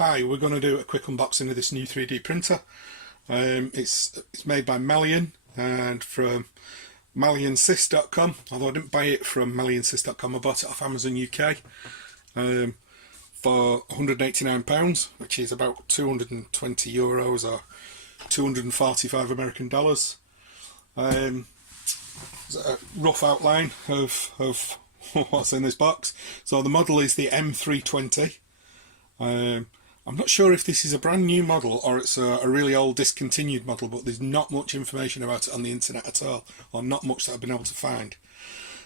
Hi, we're going to do a quick unboxing of this new 3D printer. It's made by Malyan and from MalyanSys.com, although I didn't buy it from MalyanSys.com, I bought it off Amazon UK for £189, which is about 220 euros or 245 American dollars. There's a rough outline of what's in this box. So the model is the M320. I'm not sure if this is a brand new model or it's a really old discontinued model, but there's not much information about it on the internet at all, or not much that I've been able to find.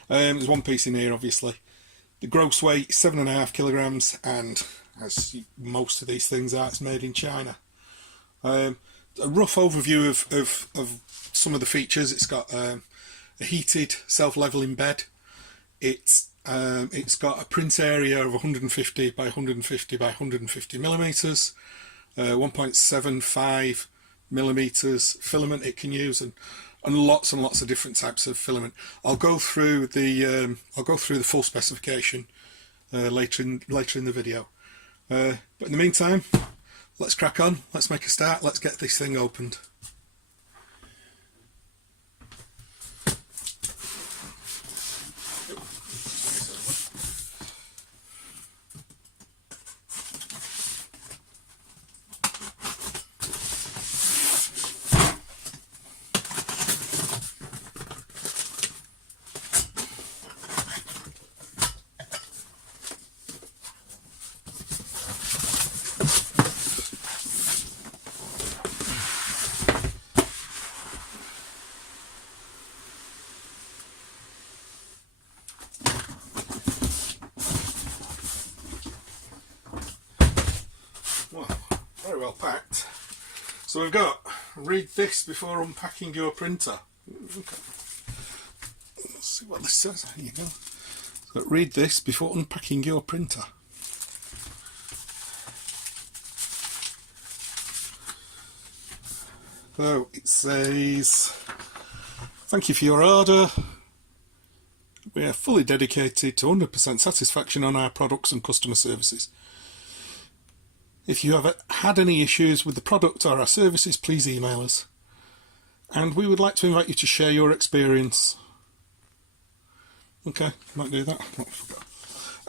There's one piece in here, obviously. The gross weight 7.5 kilograms, and as most of these things are, it's made in China. A rough overview of some of the features. It's got a heated self-leveling bed. It's got a print area of 150 by 150 by 150 millimeters, 1.75 millimeters filament it can use, and lots and lots of different types of filament. I'll go through the full specification later in the video. But in the meantime, let's crack on. Let's make a start. Let's get this thing opened. Well, very well packed. So we've got, read this before unpacking your printer. Okay. Let's see what this says. Here you go. So read this before unpacking your printer. So it says, thank you for your order. We are fully dedicated to 100% satisfaction on our products and customer services. If you have had any issues with the product or our services, please email us. And we would like to invite you to share your experience. Okay, might do that.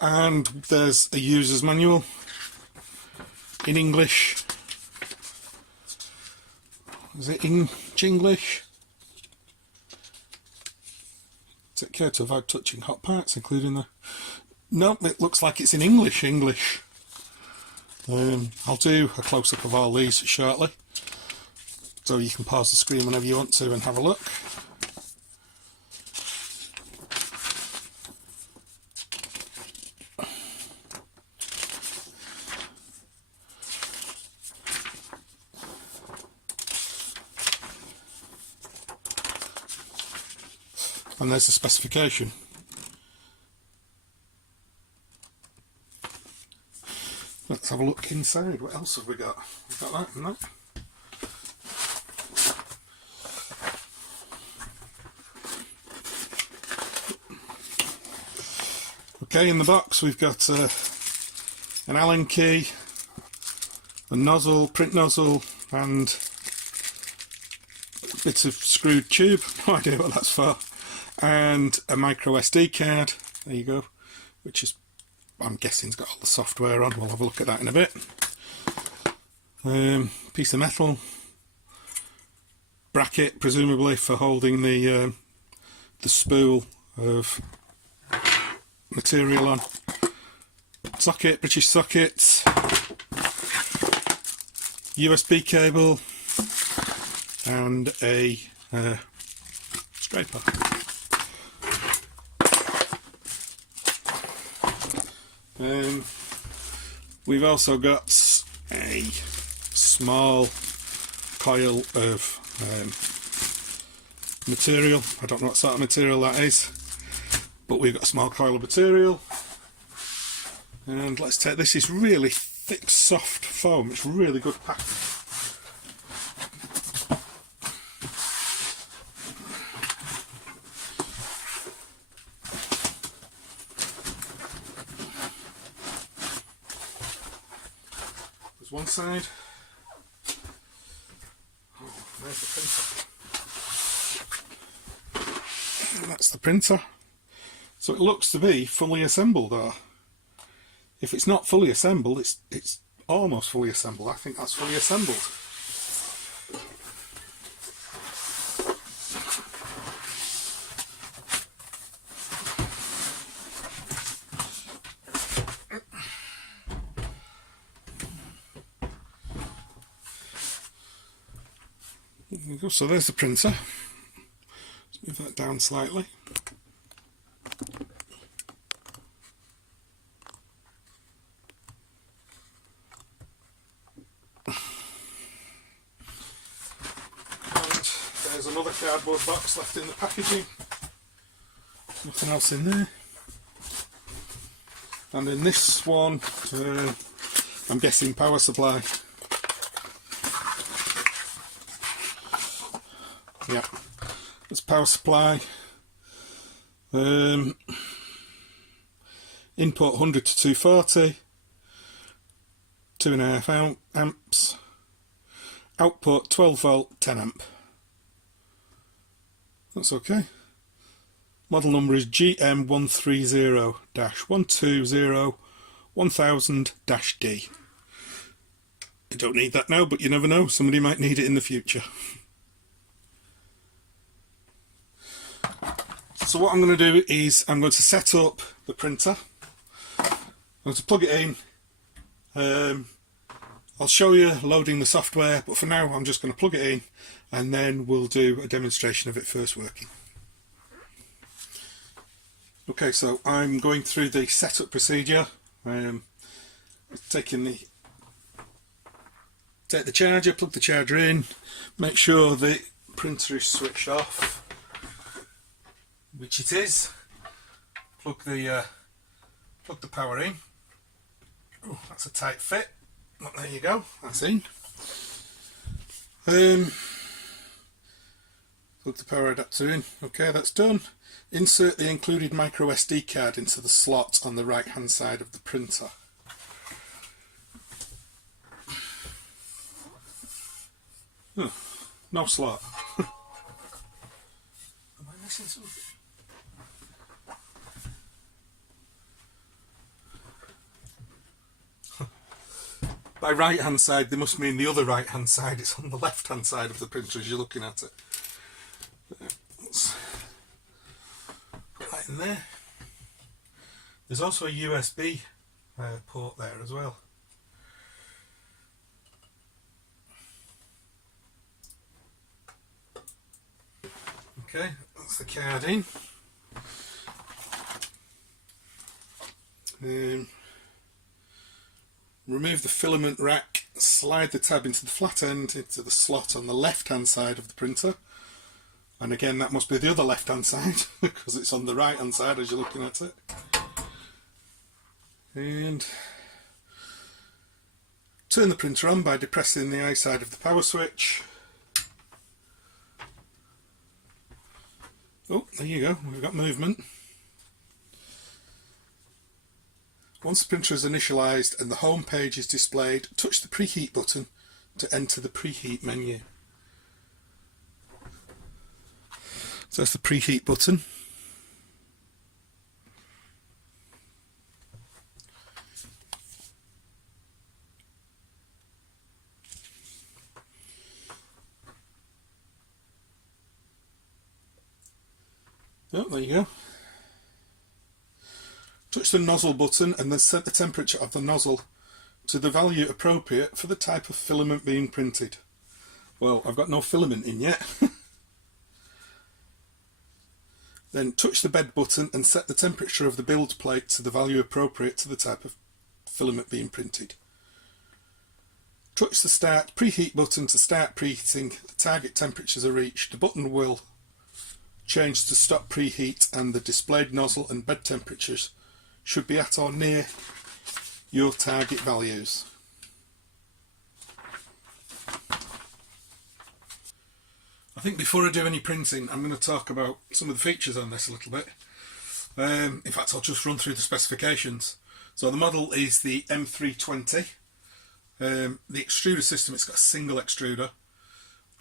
And there's a user's manual in English. Is it in Chinglish? Take care to avoid touching hot parts, including the... No, it looks like it's in English. I'll do a close-up of all these shortly, so you can pause the screen whenever you want to and have a look. And there's the specification. Let's have a look inside. What else have we got? We've got that and that. Okay, in the box we've got an Allen key, a nozzle, print nozzle, and bits of screwed tube. No idea what that's for. And a micro SD card. There you go. Which is, I'm guessing, it's got all the software on. We'll have a look at that in a bit. Piece of metal, bracket, presumably for holding the spool of material on. Socket, British socket, USB cable, and a scraper. We've also got a small coil of material. I don't know what sort of material that is, but we've got a small coil of material. And let's take this. Is really thick, soft foam. It's really good packing. one side. Oh, there's the printer. And that's the printer. So it looks to be fully assembled, though. If it's not fully assembled, it's almost fully assembled. I think that's fully assembled. There we go. So there's the printer. Let's move that down slightly. There's another cardboard box left in the packaging. Nothing else in there. And in this one, I'm guessing power supply. Yeah, it's power supply. Input 100 to 240, 2.5 amps. Output 12 volt, 10 amp. That's okay. Model number is GM130-120-1000-D. I don't need that now, but you never know, somebody might need it in the future. So what I'm going to do is I'm going to set up the printer. I'm going to plug it in. I'll show you loading the software, but for now I'm just going to plug it in and then we'll do a demonstration of it first working. Okay, so I'm going through the setup procedure. Take the charger, plug the charger in, make sure the printer is switched off, which it is. Plug the power in. Oh, that's a tight fit. But there you go, that's in. Plug the power adapter in. Okay, that's done. Insert the included micro SD card into the slot on the right hand side of the printer. Oh, no slot. Am I missing something? By right hand side they must mean the other right hand side. It's on the left hand side of the printer as you're looking at it. Let's put that in there. There's also a USB port there as well. Okay, that's the card in. Remove the filament rack, slide the tab into the flat end into the slot on the left hand side of the printer, and again that must be the other left hand side because it's on the right hand side as you're looking at it. And turn the printer on by depressing the I side of the power switch. Oh, there you go, we've got movement. Once the printer is initialised and the home page is displayed, touch the preheat button to enter the preheat menu. So that's the preheat button. Oh, there you go. Touch the nozzle button and then set the temperature of the nozzle to the value appropriate for the type of filament being printed. Well, I've got no filament in yet. Then touch the bed button and set the temperature of the build plate to the value appropriate to the type of filament being printed. Touch the start preheat button to start preheating. The target temperatures are reached. The button will change to stop preheat and the displayed nozzle and bed temperatures should be at or near your target values. I think before I do any printing I'm going to talk about some of the features on this a little bit. In fact I'll just run through the specifications. So the model is the M320. The extruder system, it's got a single extruder.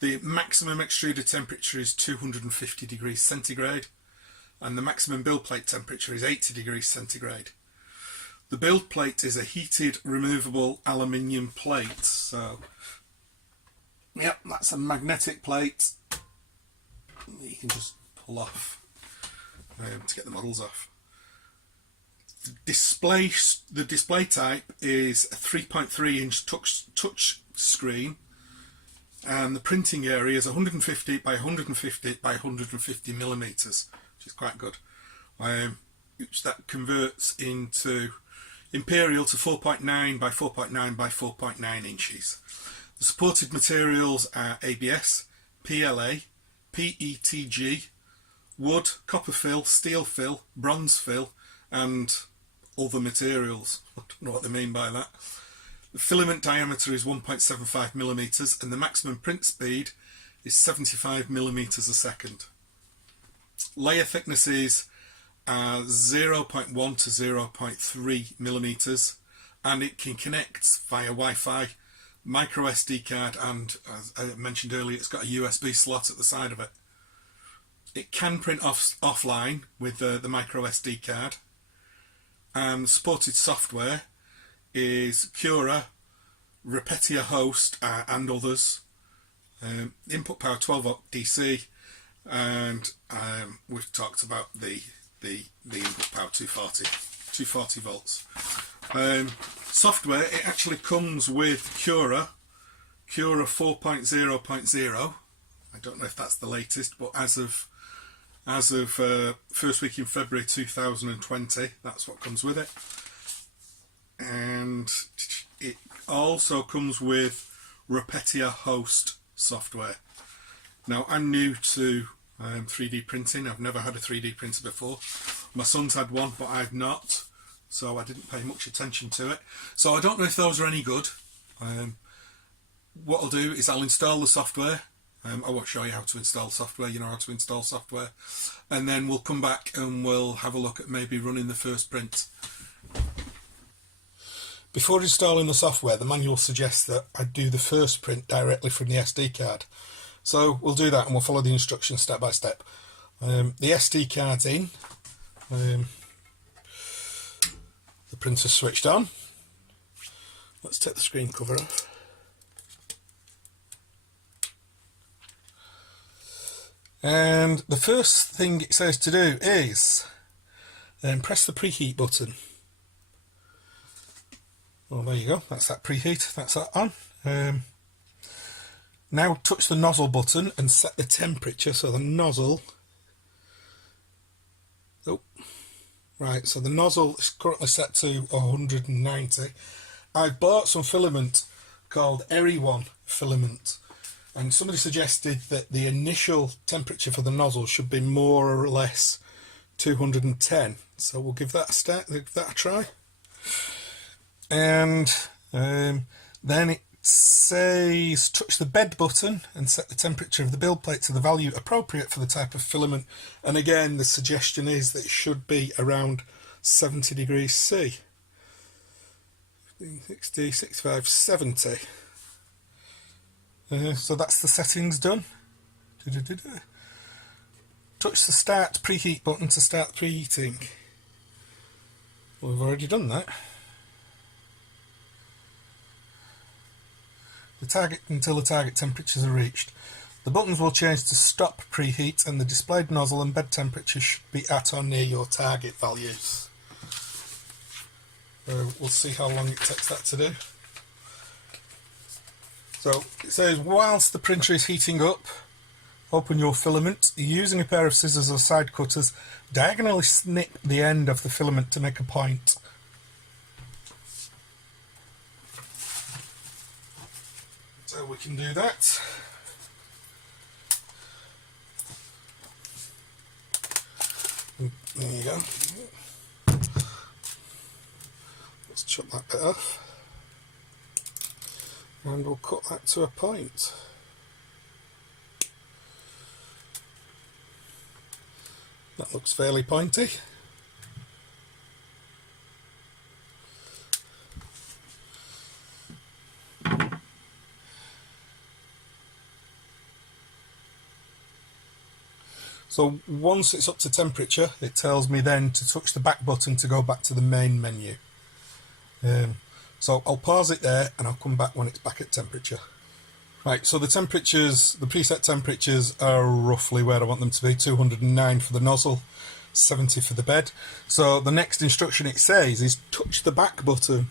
The maximum extruder temperature is 250 degrees centigrade, and the maximum build plate temperature is 80 degrees centigrade. The build plate is a heated removable aluminium plate, so yep, that's a magnetic plate that you can just pull off to get the models off. The display type is a 3.3 inch touch screen, and the printing area is 150 by 150 by 150 millimeters, which is quite good. Which that converts into imperial to 4.9 by 4.9 by 4.9 inches. The supported materials are ABS, PLA, PETG, wood, copper fill, steel fill, bronze fill, and other materials. I don't know what they mean by that. The filament diameter is 1.75 millimeters, and the maximum print speed is 75 millimeters a second. Layer thicknesses are 0.1 to 0.3 millimeters, and it can connect via Wi-Fi, micro SD card, and as I mentioned earlier, it's got a USB slot at the side of it. It can print offline with the micro SD card, and supported software is Cura, Repetia Host, and others. Input power 12 volt DC, and we've talked about the input power 240 volts. Software, it actually comes with Cura 4.0.0. I don't know if that's the latest, but as of first week in February 2020, that's what comes with it. And it also comes with Repetia Host software. Now, I'm new to 3D printing. I've never had a 3D printer before. My son's had one, but I've not, so I didn't pay much attention to it. So I don't know if those are any good. What I'll do is I'll install the software. I won't show you how to install software, you know how to install software. And then we'll come back and we'll have a look at maybe running the first print. Before installing the software, the manual suggests that I do the first print directly from the SD card. So we'll do that and we'll follow the instructions step by step. The SD card's in. The printer's switched on. Let's take the screen cover off. And the first thing it says to do is press the preheat button. Well, there you go, that's that preheat, that's that on. Now touch the nozzle button and set the temperature, so the nozzle, right, so the nozzle is currently set to 190. I bought some filament called Eri1 filament, and somebody suggested that the initial temperature for the nozzle should be more or less 210. So we'll give that a start, give that a try. And then it says touch the bed button and set the temperature of the build plate to the value appropriate for the type of filament. And again, the suggestion is that it should be around 70 degrees C. 60, 65, 70. So that's the settings done. Touch the start preheat button to start preheating. Well, we've already done that. The target until the target temperatures are reached. The buttons will change to stop preheat, and the displayed nozzle and bed temperature should be at or near your target values. We'll see how long it takes that to do. So it says, whilst the printer is heating up, open your filament. Using a pair of scissors or side cutters, diagonally snip the end of the filament to make a point. So we can do that. There you go. Let's chop that bit off. And we'll cut that to a point. That looks fairly pointy. So once it's up to temperature, it tells me then to touch the back button to go back to the main menu. So I'll pause it there and I'll come back when it's back at temperature. Right, so the temperatures, the preset temperatures are roughly where I want them to be. 209 for the nozzle, 70 for the bed. So the next instruction it says is touch the back button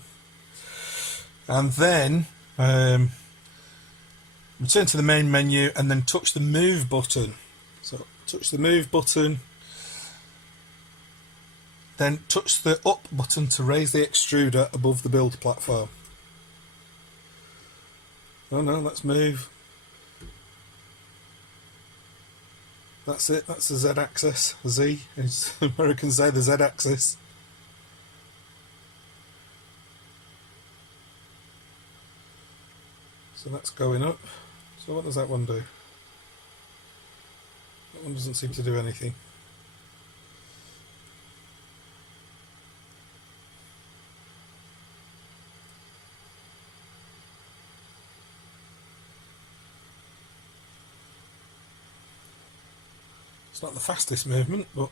and then return to the main menu and then touch the move button. So touch the move button, then touch the up button to raise the extruder above the build platform. Oh no, let's move. That's it, that's the Z-axis, Z, as Americans say, the Z-axis. So that's going up. So what does that one do? That one doesn't seem to do anything. It's not the fastest movement, but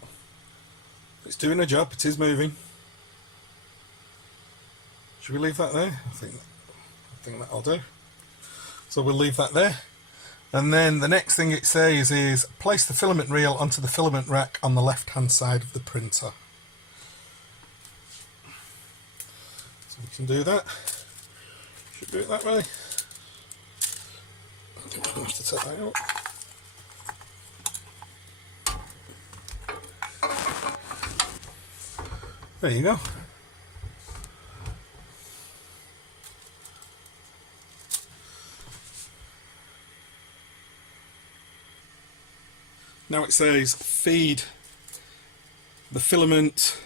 it's doing a job, it is moving. Should we leave that there? I think that'll do. So we'll leave that there. And then the next thing it says is place the filament reel onto the filament rack on the left hand side of the printer. So we can do that. Should do it that way. I think we're going to have to take that out. There you go. Now it says feed the filament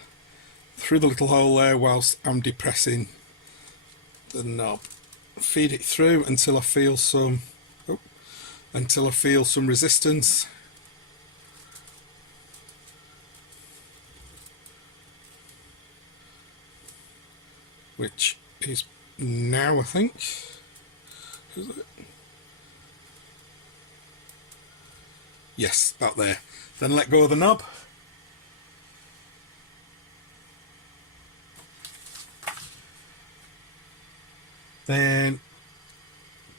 through the little hole there whilst I'm depressing the knob. Feed it through until I feel some resistance. Which is now, I think. Is it? Yes, about there. Then let go of the knob. Then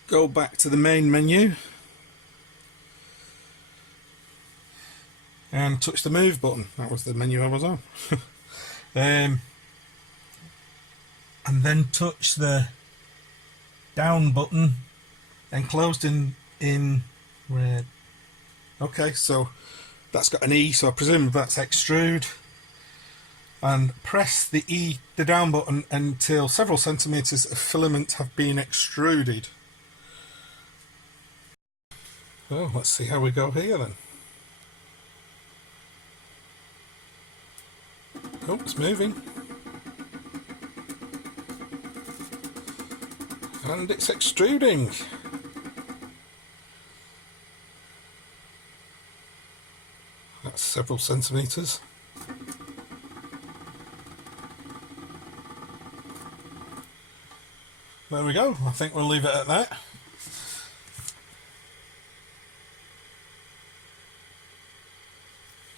go back to the main menu and touch the move button. That was the menu I was on. And then touch the down button enclosed in red. Okay, so that's got an E, so I presume that's extrude. And press the down button until several centimetres of filament have been extruded. Oh, let's see how we go here then. Oh, it's moving. And it's extruding. That's several centimetres. There we go. I think we'll leave it at that.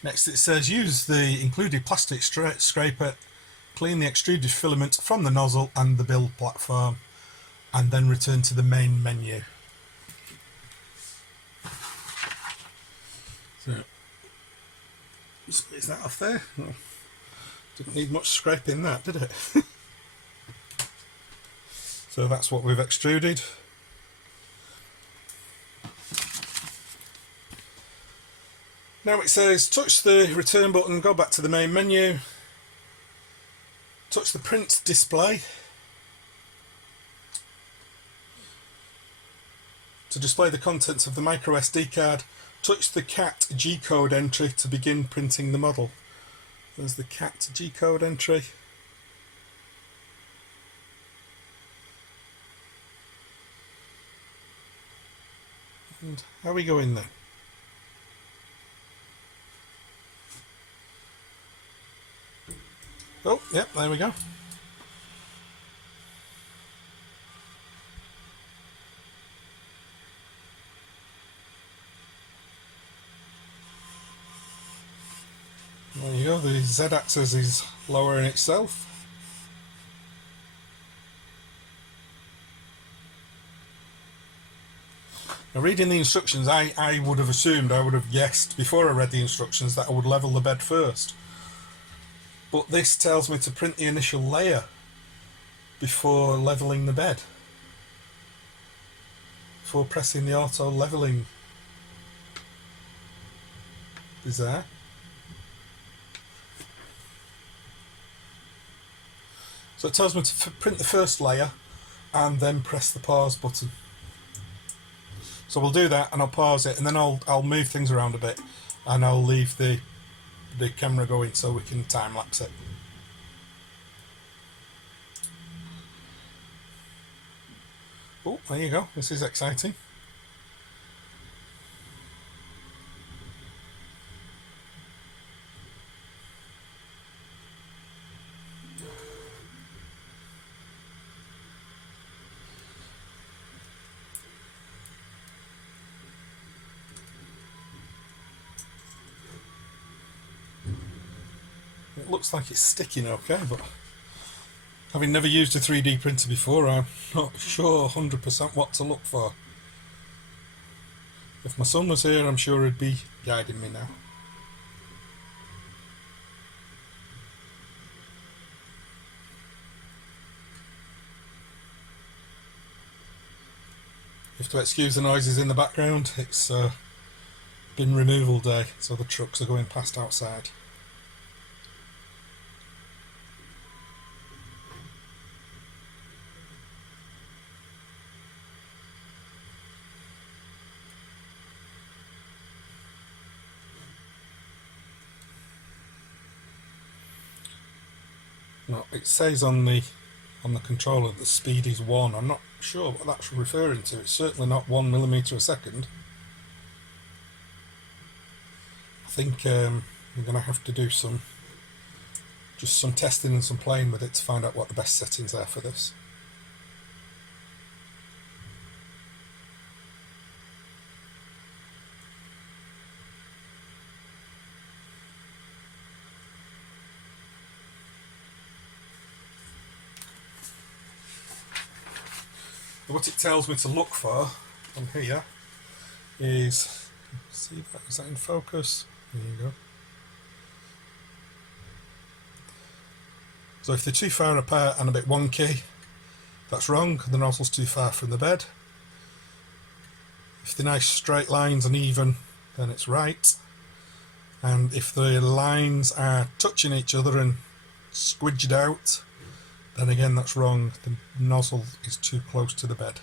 Next it says use the included plastic scraper, clean the extruded filament from the nozzle and the build platform, and then return to the main menu. So, is that off there? Oh, didn't need much scraping that, did it? So that's what we've extruded. Now it says touch the return button, go back to the main menu, touch the print display to display the contents of the micro SD card, touch the CAT G-code entry to begin printing the model. There's the CAT G-code entry. And how we go in there? Oh, yep, there we go. There you go, the Z-axis is lowering itself. Now, reading the instructions, I would have assumed, I would have guessed before I read the instructions that I would level the bed first. But this tells me to print the initial layer before levelling the bed. Before pressing the auto levelling. Bizarre. So it tells me to print the first layer and then press the pause button. So we'll do that, and I'll pause it, and then I'll move things around a bit, and I'll leave the camera going so we can time lapse it. Oh, there you go. This is exciting. It looks like it's sticking okay, but having never used a 3D printer before, I'm not sure 100% what to look for. If my son was here, I'm sure he'd be guiding me now. You have to excuse the noises in the background. It's bin removal day, so the trucks are going past outside. No, it says on the controller the speed is 1. I'm not sure what that's referring to. It's certainly not 1 millimetre a second. I think we're going to have to do some testing and some playing with it to find out what the best settings are for this. What it tells me to look for on here is, see that, is that in focus? There you go. So if they're too far apart and a bit wonky, that's wrong. The nozzle's too far from the bed. If they're nice straight lines and even, then it's right. And if the lines are touching each other and squidged out, then again that's wrong. The nozzle is too close to the bed.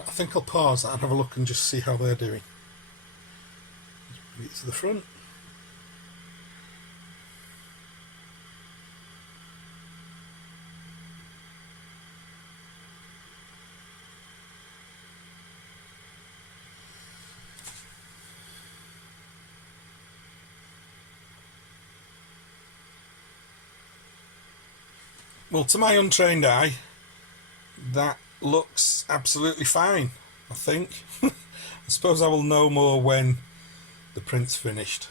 I think I'll pause that and have a look and just see how they're doing. Bring it to the front. Well, to my untrained eye, that looks absolutely fine, I think. I suppose I will know more when the print's finished.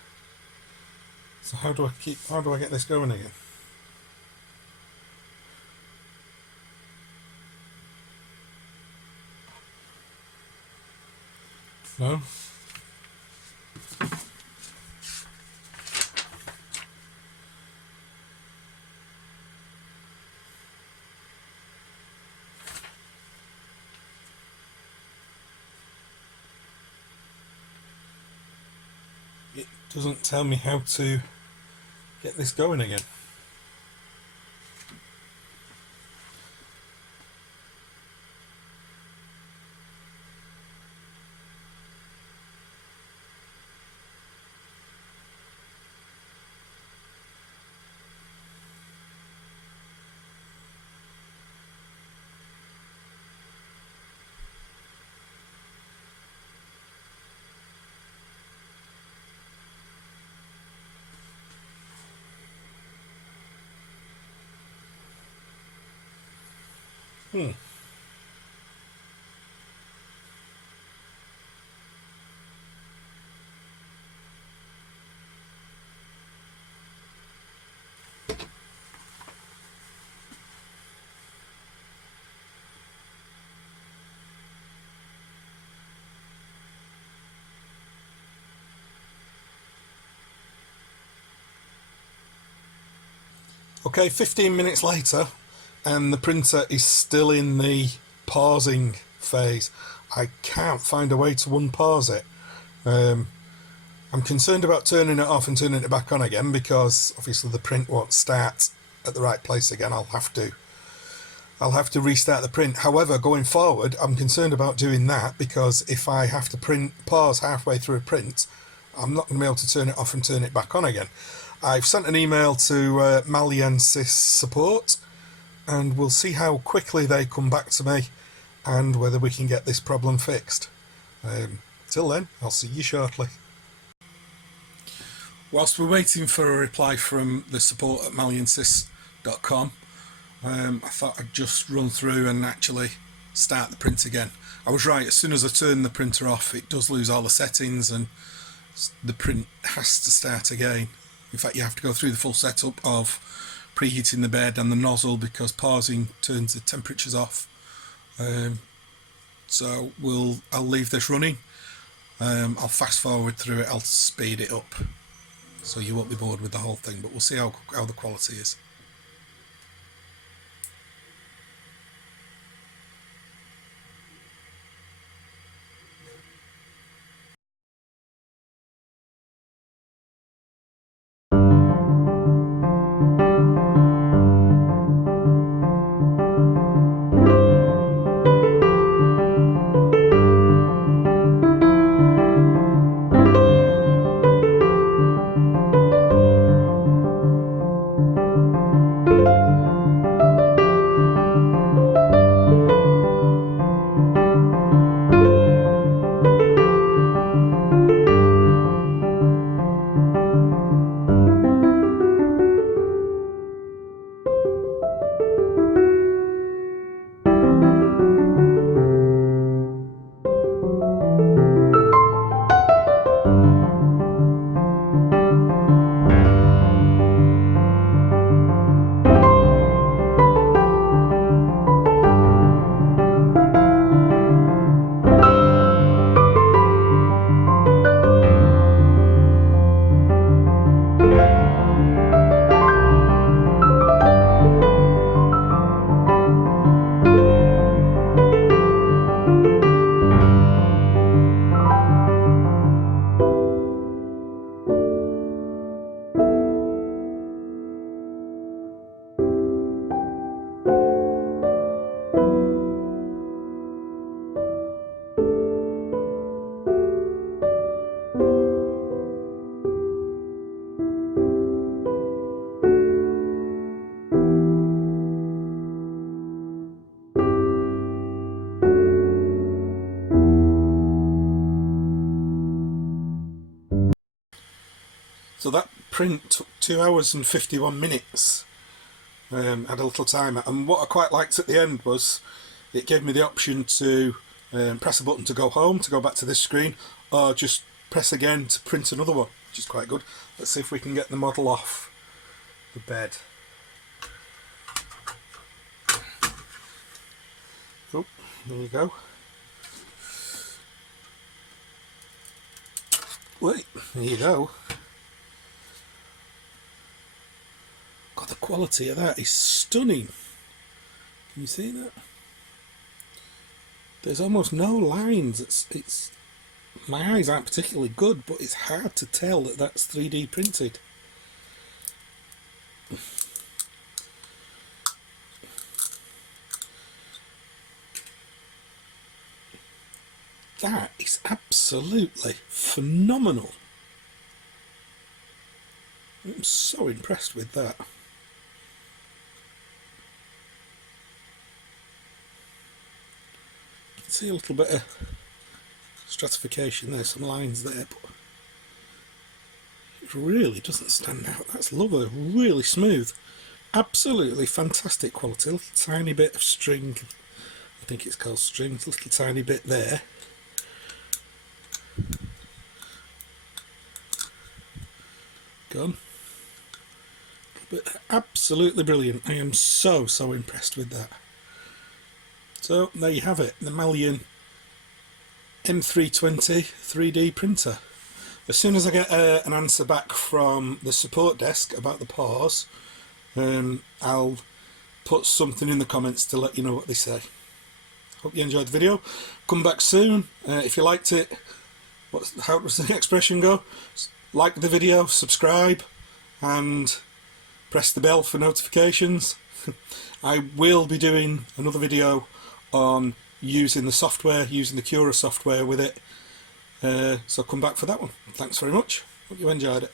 So how do I get this going again? No. It doesn't tell me how to get this going again. Okay, 15 minutes later, and the printer is still in the pausing phase. I can't find a way to unpause it. I'm concerned about turning it off and turning it back on again, because obviously the print won't start at the right place again. I'll have to restart the print. However, going forward, I'm concerned about doing that, because if I have to pause halfway through a print, I'm not going to be able to turn it off and turn it back on again. I've sent an email to Malyan M320 support, and we'll see how quickly they come back to me and whether we can get this problem fixed. Till then, I'll see you shortly. Whilst we're waiting for a reply from the support at malyansys.com, I thought I'd just run through and actually start the print again. I was right, as soon as I turn the printer off, it does lose all the settings and the print has to start again. In fact, you have to go through the full setup of preheating the bed and the nozzle, because pausing turns the temperatures off. So I'll leave this running. I'll fast forward through it, I'll speed it up, so you won't be bored with the whole thing, but we'll see how the quality is. So that print took 2 hours and 51 minutes. Had a little timer, and what I quite liked at the end was it gave me the option to press a button to go home, to go back to this screen, or just press again to print another one, which is quite good. Let's see if we can get the model off the bed. Oh, there you go. Wait, there you go. God, the quality of that is stunning. Can you see that? There's almost no lines. It's my eyes aren't particularly good, but it's hard to tell that that's 3D printed. That is absolutely phenomenal. I'm so impressed with that. You can see a little bit of stratification there, some lines there, but it really doesn't stand out. That's lovely, really smooth. Absolutely fantastic quality. A little tiny bit of string, I think it's called string, a little tiny bit there. Gone. But absolutely brilliant. I am so impressed with that. So there you have it, the Malyan M320 3D printer. As soon as I get an answer back from the support desk about the pause, I'll put something in the comments to let you know what they say. Hope you enjoyed the video. Come back soon. If you liked it, how does the expression go? Like the video, subscribe, and press the bell for notifications. I will be doing another video on using the software, using the Cura software with it. So come back for that one. Thanks very much. Hope you enjoyed it.